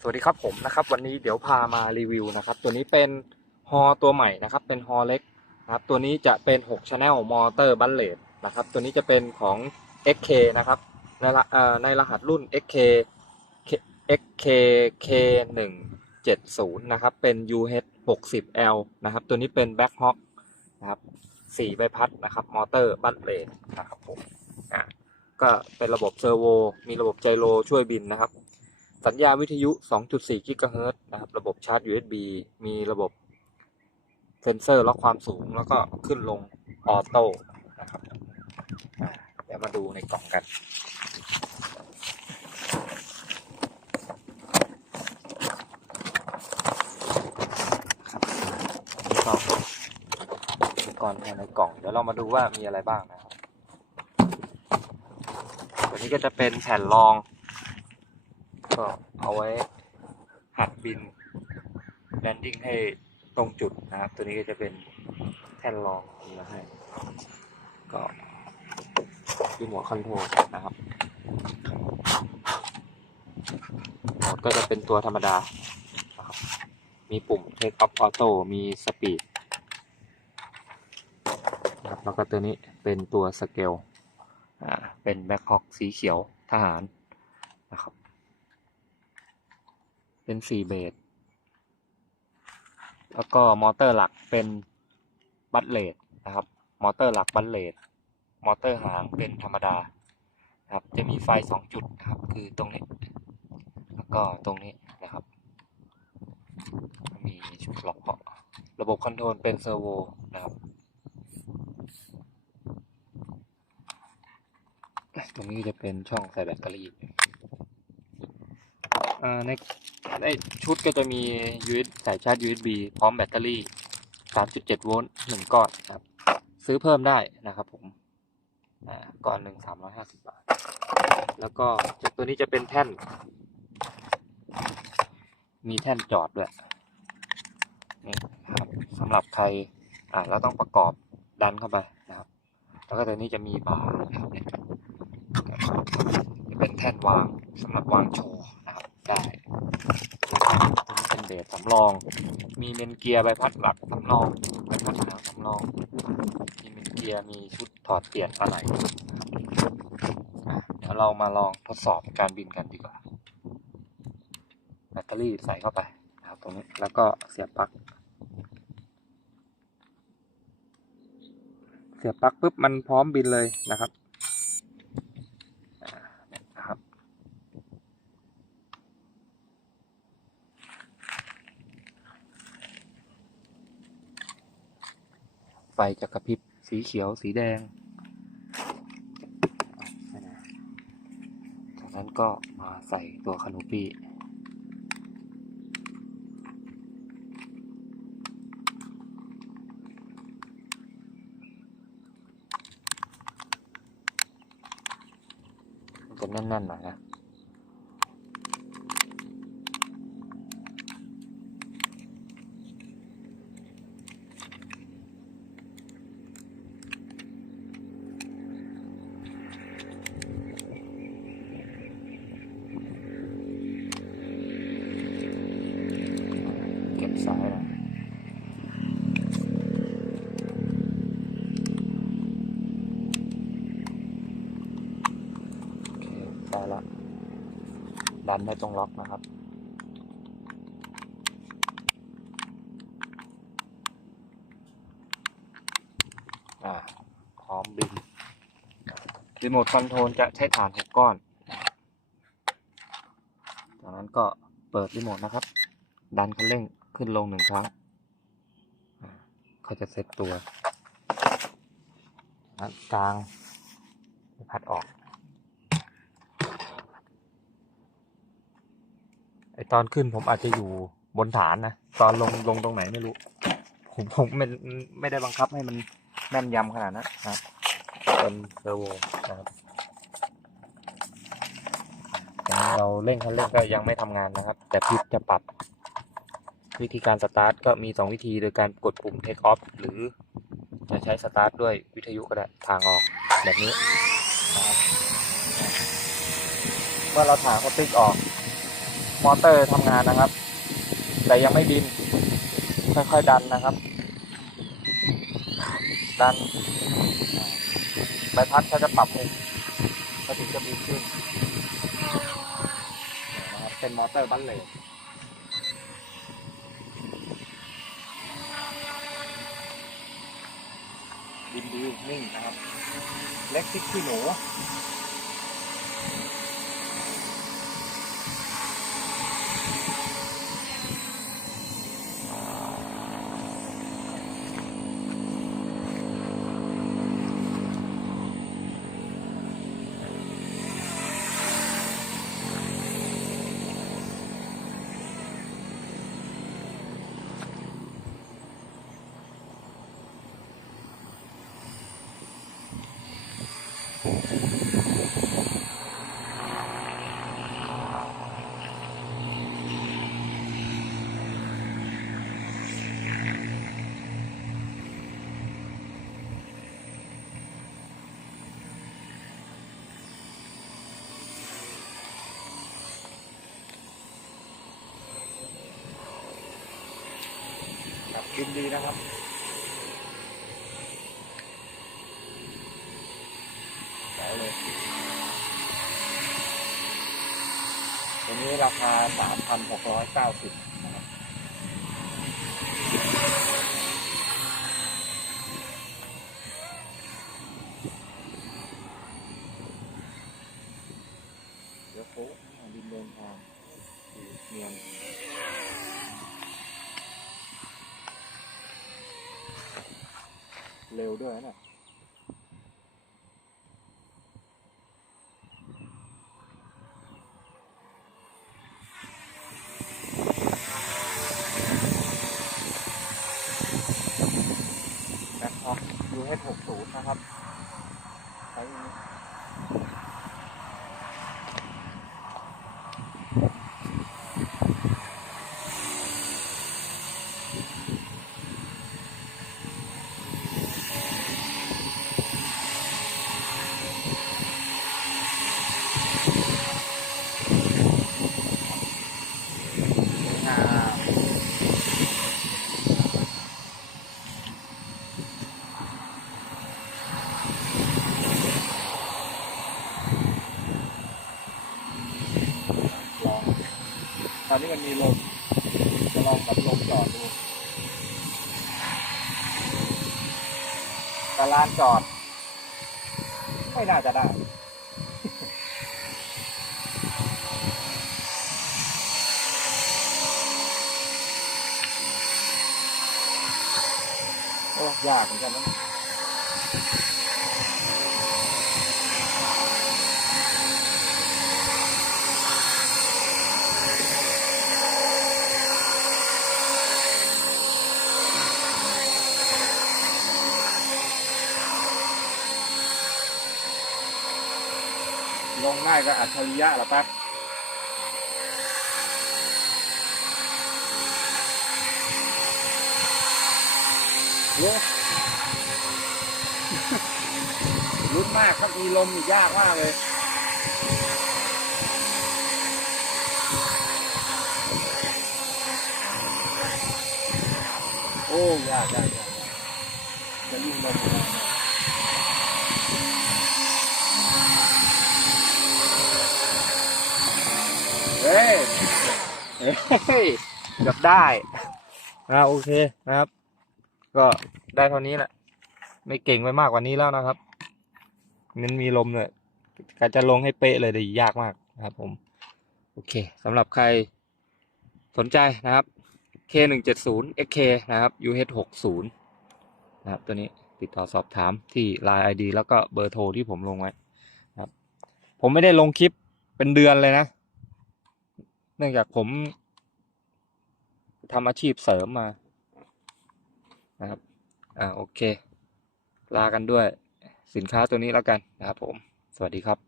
สวัสดีครับผมนะครับ วันนี้เดี๋ยวพามารีวิวนะครับ ตัวนี้เป็นฮอตัวใหม่นะครับ เป็นฮอเล็กนะครับ ตัวนี้จะเป็น6 Channel Motor b u l l e t นะครับ ตัวนี้จะเป็นของ XK นะครับ ในในรหัสรุ่น XK XK K 1 7 0 นะครับ เป็น UH 60 L นะครับ ตัวนี้เป็น Back Hawk นะครับ4ใบพัดนะครับ มอเตอร์บัลเลตนะครับผมอะก็เป็นระบบเซอร์โว มีระบบไจโรช่วยบินนะครับ สัญญาณวิทยุ 2.4 กิกะเฮิรตซ์นะครับ ระบบชาร์จ USB มีระบบเซ็นเซอร์ล็อกความสูงแล้วก็ขึ้นลงออโต้นะครับเดี๋ยวมาดูในกล่องกันก่อุปกรณ์ภายในกล่อง เดี๋ยวเรามาดูว่ามีอะไรบ้างนะครับ ตัวนี้ก็จะเป็นแผ่นรอง ก็เอาไว้หัดบินแลนดิ้งให้ตรงจุดนะครับ ตัวนี้ก็จะเป็นแท่นรองมาให้ ก็รีโมทคอนโทรลนะครับโหมดก็จะเป็นตัวธรรมดานะครับมีปุ่ม Take Off Auto มี Speed นะครับแล้วก็ตัวนี้เป็นตัวสเกลอ่าเป็นแบ็คฮอ k สีเขียวทหารนะครับ เป็นสี่เบสแล้วก็มอเตอร์หลักเป็นบัตเลดนะครับ มอเตอร์หลักบัตเลดมอเตอร์หางเป็นธรรมดาครับ จะมีไฟสองจุดนะครับ คือตรงนี้ แล้วก็ตรงนี้นะครับ มีชุดล็อกเาะระบบคอนโทรลเป็นเซอร์โวนะครับ ตรงนี้จะเป็นช่องใส่แบตเตอรี่ใน ในชุดก็จะมี USB สายชาร์จ USB พร้อมแบตเตอรี่ 3.7 โวลต์หนึ่งก้อนนะครับ ซื้อเพิ่มได้นะครับผมอ่าก้อนหนึ่ง350 บาท แล้วก็ตัวนี้จะเป็นแท่น มีแท่นจอดด้วยนี่ครับสำหรับใครอ่าเราต้องประกอบดันเข้าไปนะครับ แล้วก็ตัวนี้จะมีบาร์นะครับเนี่ยจะเป็นแท่นวางสำหรับวางโชว์ แล้วก็ตัวนี้เป็นเบสำรอง มีเมนเกียร์ใบพัดหลักสำรองใบพัดหางสำรองมีเมนเกียร์มีชุดถอดเปลี่ยนอะไรเดี๋ยวเรามาลองทดสอบการบินกันดีกว่าแบตเตอรี่ใส่เข้าไปนะครับตรงนี้แล้วก็เสียบปลั๊กเสียบปลั๊กปุ๊บมันพร้อมบินเลยนะครับอ่าเนี่ยนะครับ ไฟจะกระพริบสีเขียวสีแดง จากนั้นก็มาใส่ตัวคานูปี้มันจะแน่นๆหน่อยนะ เก็บสายนะโอเค ได้ละดันไม่ตรงล็อกนะครับ อ่าพร้อมบินรีโมทคอนโทรลจะใช้ฐานหกก้อน จากนั้นก็เปิดรีโมทนะครับ ดันคันเร่งขึ้นลงหนึ่งครั้ง เขาจะเซตตัวกลางพัดออก ไอตอนขึ้นผมอาจจะอยู่บนฐานนะ ตอนลงลงตรงไหนไม่รู้ ผมผมไม่ไม่ได้บังคับให้มันแม่นยำขนาดนั้นนะครับเป็นเซอร์โวนะครับเราเร่งคันเร่งก็ยังไม่ทำงานนะครับ แต่พิษจะปรับ วิธีการสตาร์ทก็มี 2 วิธีโดยการกดปุ่ม take off หรือจะใช้สตาร์ทด้วยวิทยุก็ได้ทางออกแบบนี้ เมื่อเราถางสติ๊กออก มอเตอร์ทำงานนะครับ แต่ยังไม่บิน ค่อยๆดันนะครับ ดันใบพัดเขาจะปรับมุมก็ถึงจะบินขึ้นนะครับเป็นมอเตอร์บัลเลตบินดีนิ่งนะครับ เล็กทิกขี้หนู กินดีนะครับได้เลยตัวนี้ราคา 3,690นะครับเดี๋ยวโค้ดินเดินทางเนียน เร็วด้วยนะแบ็คออค UH60 นะครับใช้อย่างนี้อ่าลอง ตอนนี้มันมีลมจะลองกับลมจอดดูแต่ลานจอด ไม่น่าจะได้โอ้ยากเหมือนกันนะ ก็อัจฉริยะเหรอแป๊บเยอะลุ้นมากครับมีลมยากมากเลยโอ้ยากยากยากจะยิ่งลมแรงเฮ้ย เฮ้ยเกือบได้อ่าโอเคนะครับ ก็ได้เท่านี้แหละ ไม่เก่งไปมากกว่านี้แล้วนะครับมันมีลมเลยการจะลงให้เป๊ะเลยแต่ยากมากนะครับ ผม โอเคสำหรับใครสนใจนะครับ K 1 7 0 XK นะครับ UH 6 0 นะครับ ตัวนี้ติดต่อสอบถามที่ Line ID แล้วก็เบอร์โทรที่ผมลงไว้นะครับ ผมไม่ได้ลงคลิปเป็นเดือนเลยนะ เนื่องจากผมทำอาชีพเสริมมา นะครับ อ่า โอเค ลากันด้วยสินค้าตัวนี้แล้วกันนะครับผม สวัสดีครับ